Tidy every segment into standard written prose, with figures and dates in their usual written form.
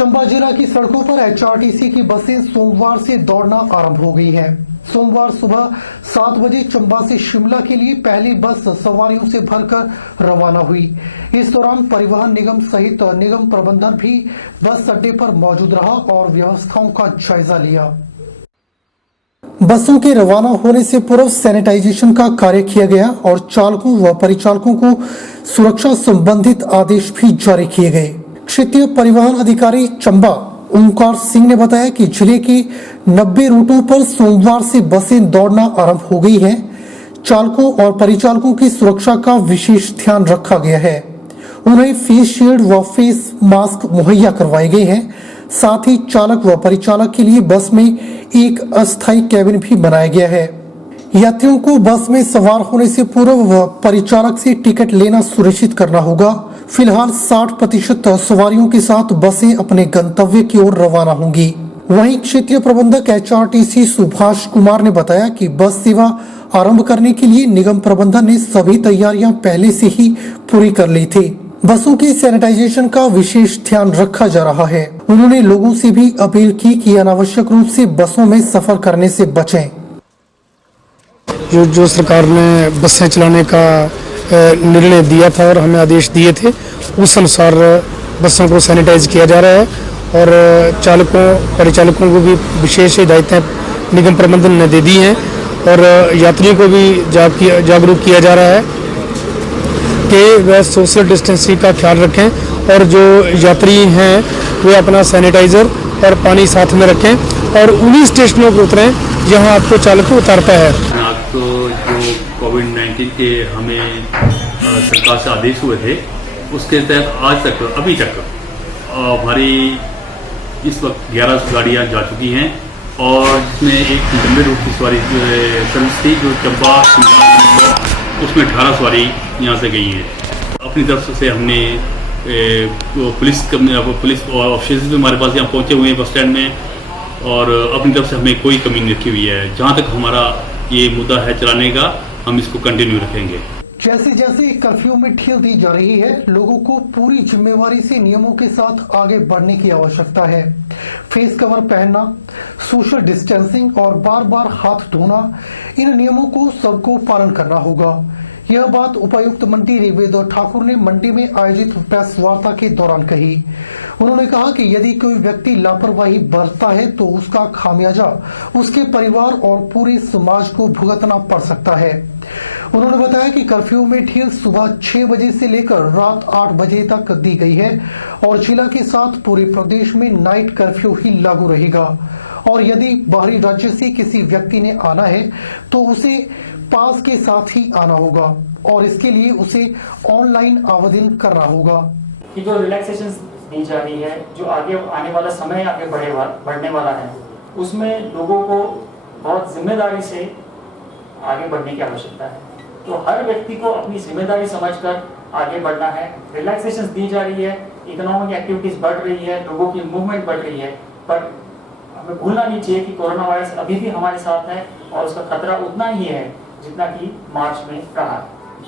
चंबा जिला की सड़कों पर एचआरटीसी की बसें सोमवार से दौड़ना आरंभ हो गई है। सोमवार सुबह 7 बजे चंबा से शिमला के लिए पहली बस सवारियों से भरकर रवाना हुई। इस दौरान परिवहन निगम सहित निगम प्रबंधन भी बस अड्डे पर मौजूद रहा और व्यवस्थाओं का जायजा लिया। बसों के रवाना होने से पूर्व सैनिटाइजेशन का कार्य किया गया और चालकों व परिचालकों को सुरक्षा संबंधित आदेश भी जारी किए गए। क्षेत्रीय परिवहन अधिकारी चंबा ओमकार सिंह ने बताया कि जिले के 90 रूटों पर सोमवार से बसें दौड़ना आरंभ हो गई हैं। चालकों और परिचालकों की सुरक्षा का विशेष ध्यान रखा गया है। उन्हें फेस शील्ड व फेस मास्क मुहैया करवाए गए हैं। साथ ही चालक व परिचालक के लिए बस में एक अस्थायी कैबिन भी बनाया गया है। यात्रियों को बस में सवार होने से पूर्व व परिचालक से टिकट लेना सुनिश्चित करना होगा। फिलहाल 60% सवारियों के साथ बसें अपने गंतव्य की ओर रवाना होंगी। वहीं क्षेत्रीय प्रबंधक एचआरटीसी सुभाष कुमार ने बताया कि बस सेवा आरंभ करने के लिए निगम प्रबंधन ने सभी तैयारियां पहले से ही पूरी कर ली थी। बसों की सैनिटाइजेशन का विशेष ध्यान रखा जा रहा है। उन्होंने लोगों से भी अपील की कि अनावश्यक रूप से बसों में सफर करने से बचें। जो सरकार ने बसें चलाने का निर्णय दिया था और हमें आदेश दिए थे, उस अनुसार बसों को सैनिटाइज किया जा रहा है और चालकों परिचालकों को भी विशेष हिदायतें निगम प्रबंधन ने दे दी हैं और यात्रियों को भी जागरूक किया जा रहा है कि वह सोशल डिस्टेंसिंग का ख्याल रखें और जो यात्री हैं वे अपना सैनिटाइज़र और पानी साथ में रखें और उन्हीं स्टेशनों पर उतरें जहां आपको चालक उतारता है। तो जो कोविड-19 के हमें सरकार से आदेश हुए थे, उसके तहत आज तक अभी तक हमारी इस वक्त 11 गाड़ियाँ जा चुकी हैं और जिसमें एक लंबे रूट की सवारी सर्विस थी जो चंबा उसमें 18 सवारी यहाँ से गई हैं। अपनी तरफ से हमने पुलिस ऑफिसर्स भी हमारे पास यहाँ पहुँचे हुए हैं बस स्टैंड में और अपनी तरफ से हमें कोई कमी नहीं रखी हुई है। जहाँ तक हमारा ये मुद्दा है चलाने का, हम इसको कंटिन्यू रखेंगे। जैसे जैसे कर्फ्यू में ढील दी जा रही है, लोगों को पूरी जिम्मेवारी से नियमों के साथ आगे बढ़ने की आवश्यकता है। फेस कवर पहनना, सोशल डिस्टेंसिंग और बार बार हाथ धोना, इन नियमों को सबको पालन करना होगा। यह बात उपायुक्त मंडी ऋग्वेद ठाकुर ने मंडी में आयोजित प्रेस वार्ता के दौरान कही। उन्होंने कहा कि यदि कोई व्यक्ति लापरवाही बरतता है तो उसका खामियाजा उसके परिवार और पूरे समाज को भुगतना पड़ सकता है। उन्होंने बताया कि कर्फ्यू में ढील सुबह 6 बजे से लेकर रात 8 बजे तक दी गई है और जिला के साथ पूरे प्रदेश में नाइट कर्फ्यू ही लागू रहेगा और यदि बाहरी राज्य से किसी व्यक्ति ने आना है तो उसे पास के साथ ही आना होगा और इसके लिए उसे ऑनलाइन आवेदन करना होगा। कि जो रिलैक्सेशन दी जा रही है, जो आगे आने वाला समय आगे बढ़ने वाला है, उसमें लोगों को बहुत जिम्मेदारी से आगे बढ़ने की आवश्यकता है। तो हर व्यक्ति को अपनी जिम्मेदारी समझकर आगे बढ़ना है। रिलैक्सेशन दी जा रही है, इकोनॉमिक एक्टिविटीज बढ़ रही है, लोगों की मूवमेंट बढ़ रही है, पर हमें भूलना नहीं चाहिए कि कोरोना वायरस अभी भी हमारे साथ है और उसका खतरा उतना ही है जितना कि मार्च में रहा।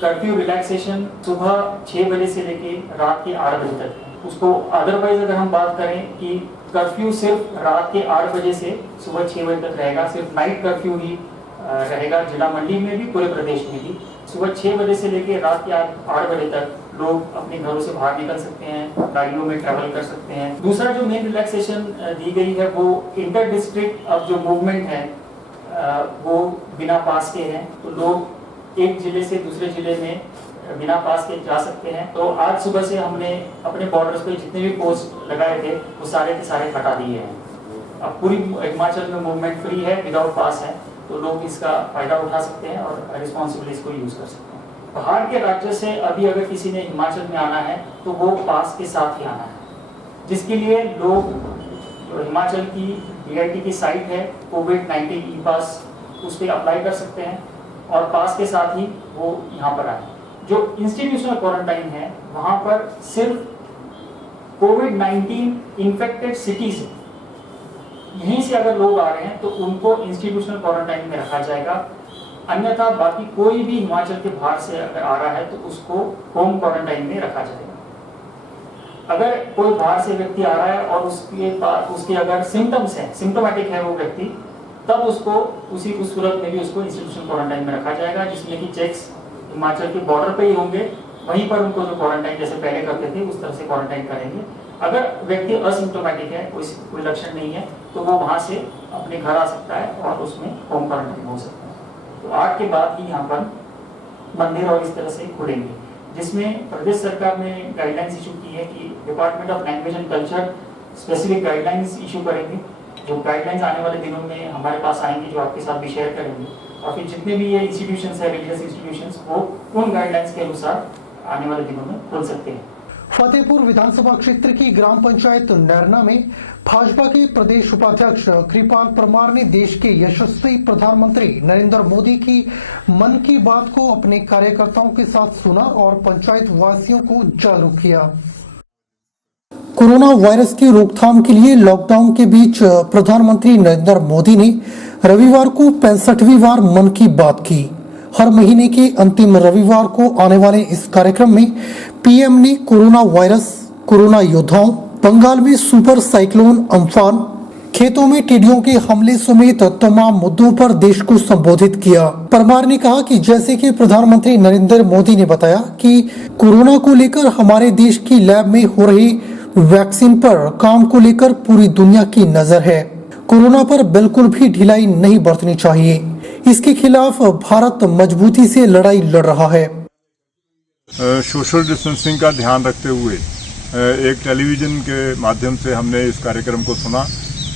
कर्फ्यू रिलैक्सेशन सुबह 6 बजे से लेकर रात के 8 बजे तक है। उसको अदरवाइज अगर हम बात करें कि कर्फ्यू सिर्फ रात के 8 बजे से सुबह 6 बजे तक रहेगा, सिर्फ नाइट कर्फ्यू ही रहेगा जिला मंडी में भी, पूरे प्रदेश में भी। सुबह 6 बजे से लेकर रात के 8 बजे तक लोग अपने घरों से बाहर निकल सकते हैं, गाड़ियों में ट्रैवल कर सकते हैं। दूसरा जो मेन रिलैक्सेशन दी गई है वो इंटर डिस्ट्रिक्ट अब जो मूवमेंट है वो बिना पास के हैं, तो लोग एक जिले से दूसरे जिले में बिना पास के जा सकते हैं। तो आज सुबह से हमने अपने बॉर्डर्स पे जितने भी पोस्ट लगाए थे वो सारे के सारे हटा दिए हैं। अब पूरी हिमाचल में मूवमेंट फ्री है, विदाउट पास है, तो लोग इसका फायदा उठा सकते हैं और रिस्पॉन्सिबली इसको यूज कर सकते हैं। बाहर के राज्य से अभी अगर किसी ने हिमाचल में आना है तो वो पास के साथ ही आना है, जिसके लिए लोग जो हिमाचल की बीआईटी की साइट है कोविड-19 ई पास, उस पर अप्लाई कर सकते हैं और पास के साथ ही वो यहाँ पर आए। जो इंस्टीट्यूशनल क्वारंटाइन है वहाँ पर सिर्फ कोविड-19 इन्फेक्टेड सिटीज है, यहीं से अगर लोग आ रहे हैं तो उनको इंस्टीट्यूशनल क्वारंटाइन में रखा जाएगा। अन्यथा बाकी कोई भी हिमाचल के बाहर से अगर आ रहा है तो उसको होम क्वारंटाइन में रखा जाएगा। अगर कोई बाहर से व्यक्ति आ रहा है और उसके अगर सिम्टम्स हैं, सिम्टोमेटिक है वो व्यक्ति, तब उसको उस सूरत में भी उसको इंस्टीट्यूशनल क्वारंटाइन में रखा जाएगा, जिसमें कि चेक्स हिमाचल के बॉर्डर पे ही होंगे। वहीं पर उनको जो क्वारंटाइन जैसे पहले करते थे उस तरह से क्वारंटाइन करेंगे। अगर व्यक्ति असिम्टोमेटिक है, कोई लक्षण नहीं है, तो वो वहां से अपने घर आ सकता है और उसमें होम क्वारंटाइन हो सकता है। तो 8 के बाद ही यहाँ पर मंदिर और इस तरह से खुलेंगे, जिसमें प्रदेश सरकार ने गाइडलाइंस इशू की है कि department of language and culture specific guidelines issue करेंगे। जो गाइडलाइंस आने वाले दिनों में हमारे पास आएंगे, जो आपके साथ भी शेयर करेंगे, और फिर जितने भी ये इंस्टीट्यूशंस है, रिलीजियस इंस्टीट्यूशंस, वो उन गाइडलाइंस के अनुसार आने वाले दिनों में खुल सकते हैं। फतेहपुर विधानसभा क्षेत्र की ग्राम पंचायत नैरना में भाजपा के प्रदेश उपाध्यक्ष कृपाल परमार ने देश के यशस्वी प्रधानमंत्री नरेंद्र मोदी की मन की बात को अपने कार्यकर्ताओं के साथ सुना और पंचायत वासियों को जागरूक किया। कोरोना वायरस की रोकथाम के लिए लॉकडाउन के बीच प्रधानमंत्री नरेंद्र मोदी ने रविवार को 65वीं बार मन की बात की। हर महीने के अंतिम रविवार को आने वाले इस कार्यक्रम में पीएम ने कोरोना वायरस, कोरोना योद्धाओं, बंगाल में सुपर साइक्लोन अम्फान, खेतों में टिड्डियों के हमले समेत तमाम मुद्दों पर देश को संबोधित किया। परमार ने कहा कि जैसे कि प्रधानमंत्री नरेंद्र मोदी ने बताया कि कोरोना को लेकर हमारे देश की लैब में हो रही वैक्सीन पर काम को लेकर पूरी दुनिया की नजर है। कोरोना पर बिल्कुल भी ढिलाई नहीं बरतनी चाहिए। इसके खिलाफ भारत मजबूती से लड़ाई लड़ रहा है। सोशल डिस्टेंसिंग का ध्यान रखते हुए एक टेलीविजन के माध्यम से हमने इस कार्यक्रम को सुना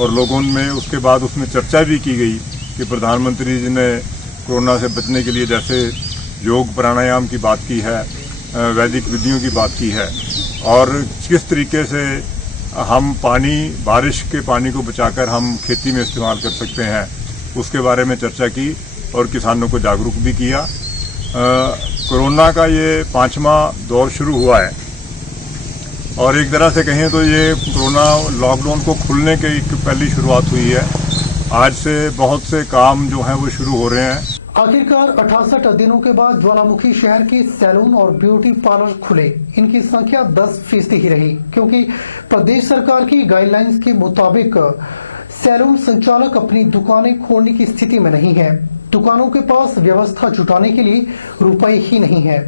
और लोगों में उसके बाद उसमें चर्चा भी की गई कि प्रधानमंत्री जी ने कोरोना से बचने के लिए जैसे योग प्राणायाम की बात की है, वैदिक विधियों की बात की है और किस तरीके से हम पानी, बारिश के पानी को बचाकर हम खेती में इस्तेमाल कर सकते हैं, उसके बारे में चर्चा की और किसानों को जागरूक भी किया। कोरोना का ये 5वां दौर शुरू हुआ है और एक तरह से कहें तो ये कोरोना लॉकडाउन को खुलने की पहली शुरुआत हुई है। आज से बहुत से काम जो हैं वो शुरू हो रहे हैं। आखिरकार 68 दिनों के बाद ज्वालामुखी शहर के सैलून और ब्यूटी पार्लर खुले। इनकी संख्या 10% ही रही क्योंकि प्रदेश सरकार की गाइडलाइंस के मुताबिक सैलून संचालक अपनी दुकानें खोलने की स्थिति में नहीं है। दुकानों के पास व्यवस्था जुटाने के लिए रुपए ही नहीं है।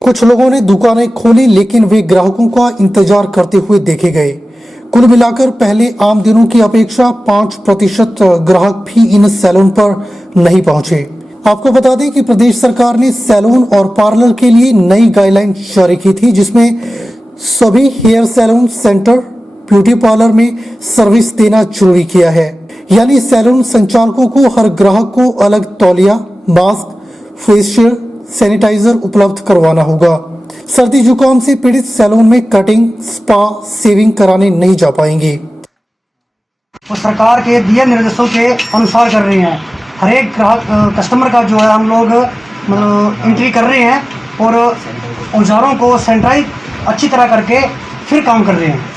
कुछ लोगों ने दुकानें खोली लेकिन वे ग्राहकों का इंतजार करते हुए देखे गए। कुल मिलाकर पहले आम दिनों की अपेक्षा 5% ग्राहक भी इन सैलून पर नहीं पहुंचे। आपको बता दें कि प्रदेश सरकार ने सैलून और पार्लर के लिए नई गाइडलाइन जारी की थी, जिसमें सभी hair salon centre, beauty parlour में सर्विस देना जरूरी किया है। यानी सैलून संचालकों को हर ग्राहक को अलग तौलिया, मास्क, फेशियल, सैनिटाइजर उपलब्ध करवाना होगा। सर्दी जुकाम से पीड़ित सैलून में कटिंग, स्पा, शेविंग कराने नहीं जा पाएंगे। वो सरकार के दिए निर्देशों के अनुसार कर रहे हैं। हर एक ग्राहक कस्टमर का जो है हम लोग एंट्री कर रहे हैं और औजारों को सैनिटाइज अच्छी तरह करके फिर काम कर रहे हैं।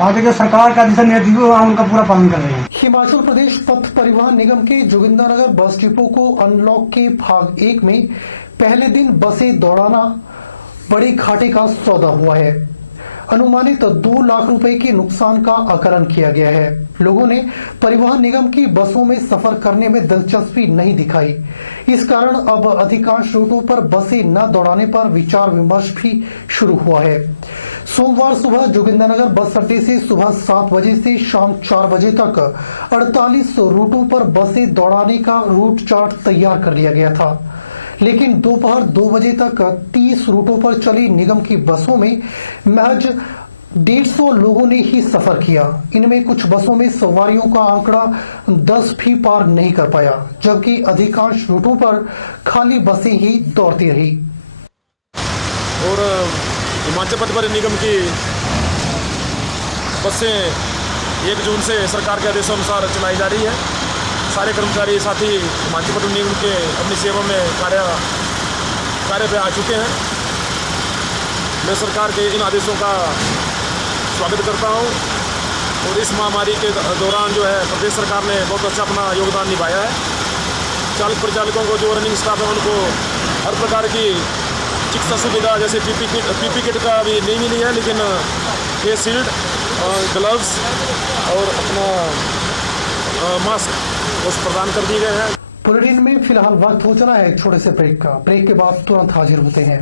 आगे जो सरकार का दिशा निर्देश उनका पूरा पालन कर रहे हैं। हिमाचल प्रदेश पथ परिवहन निगम के जोगिंद्रनगर बस डिपो को अनलॉक के भाग 1 में पहले दिन बसें दौड़ाना बड़े घाटे का सौदा हुआ है। अनुमानित 2 लाख रुपए के नुकसान का आकलन किया गया है। लोगों ने परिवहन निगम की बसों में सफर करने में दिलचस्पी नहीं दिखाई। इस कारण अब अधिकांश रूटों पर बसें न दौड़ाने पर विचार विमर्श भी शुरू हुआ है। सोमवार सुबह जोगिंद्रनगर बस अड्डे से सुबह 7 बजे से शाम 4 बजे तक 48 रूटों पर बसें दौड़ाने का रूट चार्ट तैयार कर लिया गया था, लेकिन दोपहर 2 बजे तक 30 रूटों पर चली निगम की बसों में महज 150 लोगों ने ही सफर किया। इनमें कुछ बसों में सवारियों का आंकड़ा 10 भी पार नहीं कर पाया, जबकि अधिकांश रूटों पर खाली बसें ही दौड़ती रही। और हिमाचल पथ परिवहन निगम की बसें 1 जून से सरकार के आदेशानुसार चलाई जा रही है। सारे कर्मचारी साथी हिमाचल पथ परिवहन निगम के अपनी सेवा में कार्य पे आ चुके हैं। मैं सरकार के इन आदेशों का स्वागत करता हूं और इस महामारी के दौरान जो है प्रदेश सरकार ने बहुत अच्छा अपना योगदान निभाया है। चालक परिचालकों को जो रनिंग स्टाफ है उनको हर प्रकार की चिकित्सा सुविधा जैसे पीपी किट का अभी नहीं मिली है, लेकिन फेस शील्ड, ग्लव्स और अपना मास्क उस प्रदान कर दिए गए हैं। बुलेटिन में फिलहाल वक्त हो चला है छोटे से ब्रेक का। ब्रेक के बाद तुरंत हाजिर होते हैं।